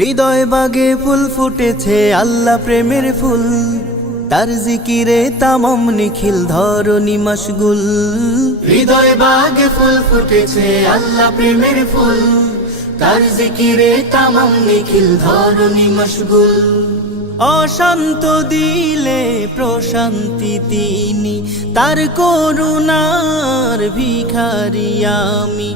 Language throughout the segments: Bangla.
হৃদয় বাগে ফুল ফুটেছে আল্লাহ প্রেমের ফুল, তার জিকিরে তামাম নিখিল ধরণী মশগুল। হৃদয় বাগে ফুল ফুটেছে আল্লাহ প্রেমের ফুল, তার জিকিরে তামাম নিখিল ধরণী মশগুল। অশান্ত দিলে প্রশান্তি তিনি, তার করুণার ভিখারি আমি।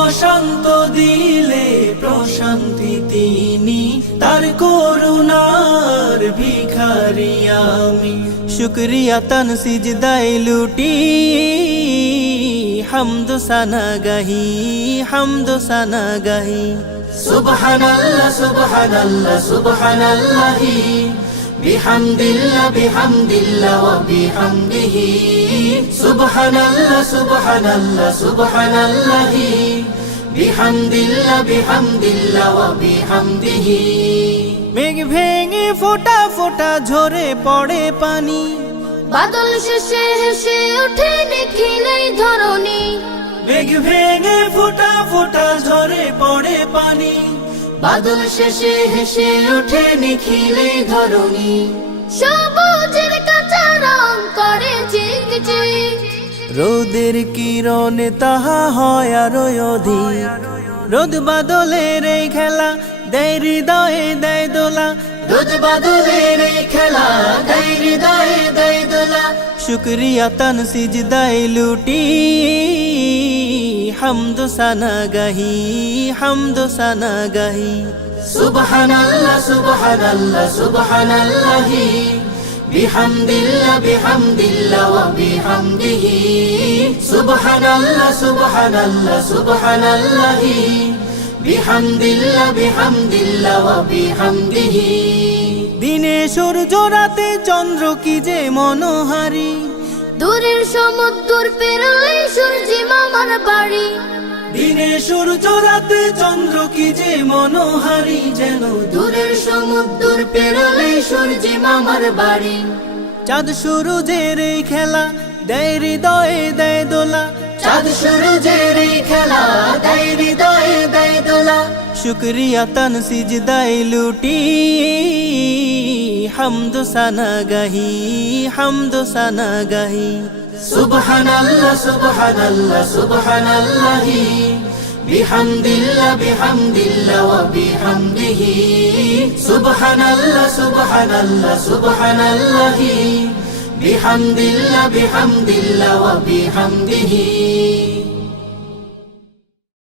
অশান্ত দিলে প্রশান্তি তিনি, তার করুণার ভিখারি আমি। শুকরিয়া তান সিজদায় লুটি, হামদ সানা গাহি, হামদ সানা গাহি। সুবহানাল্লাহ সুবহানাল্লাহ সুবহানাল্লাহি, বিহামদিল্লাহ বিহামদিল্লাহ ওয়া বিহামদিহি। সুবহানাল্লাহ সুবহানাল্লাহ সুবহানাল্লাহি, বিহামদিল্লাহ বিহামদিল্লাহ ওয়া বিহামদিহি। মেঘ ভেঙে ফোঁটা ফোঁটা ঝরে পড়ে পানি, বাদল শেষে হেসে ওঠে নিখিলেই ধরণী। মেঘ ভেঙে ফোঁটা ফোঁটা ঝরে পড়ে পানি, বাদল শেষে হেসে ওঠে নিখিলেই ধরণী। সবুজের কাঁচা রং করে চিকচিক, রোদের কিরণে তাহা হয় আরো অধিক। রোদ বাদলের এই খেলা দেয় হৃদয়ে দেয় দোলা, রোদ বাদলের এই খেলা দেয় হৃদয়ে দেয় দোলা। শুকরিয়া তান সিজদায় লুটি, হামদ সানা গাহি, হামদ সানা গাহি। সুবহানাল্লাহ সুবহানাল্লাহ সুবহানাল্লাহি, বিহামদিল্লাহ বিহামদিল্লাহ ওয়া বিহামদিহি। সুবহানাল্লাহ সুবহানাল্লাহ সুবহানাল্লাহি, বিহামদিল্লাহ বিহামদিল্লাহ ওয়া বিহামদিহি। দিনে সূর্য রাতে চন্দ্র কি যে মনোহারী, দূরের সমুদ্র পেরোলে সূর্যি মামার বাড়ি। দিনে সূর্য রাতে চন্দ্র কি যে মনোহারী, যেন দূরের সমুদ্র পেরোলে সূর্যি মামার বাড়ি। চাঁদ সূরজের এই খেলা দেয় হৃদয়ে দেয় দোলা, চাঁদ সূরজের এই খেলা দেয় হৃদয়ে দেয় দোলা। শুকরিয়া তান সিজদায় লুটি, হামদ সানা গাহি, হামদ সানা গাহি। সুবহানাল্লাহ সুবহানাল্লাহ সুবহানাল্লাহি, বিহামদিল্লাহ বিহামদিল্লাহ ওয়া বিহামদিহি। সুবহানাল্লাহ সুবহানাল্লাহ সুবহানাল্লাহি, বিহামদিল্লাহ বিহামদিল্লাহ ওয়া বিহামদিহি।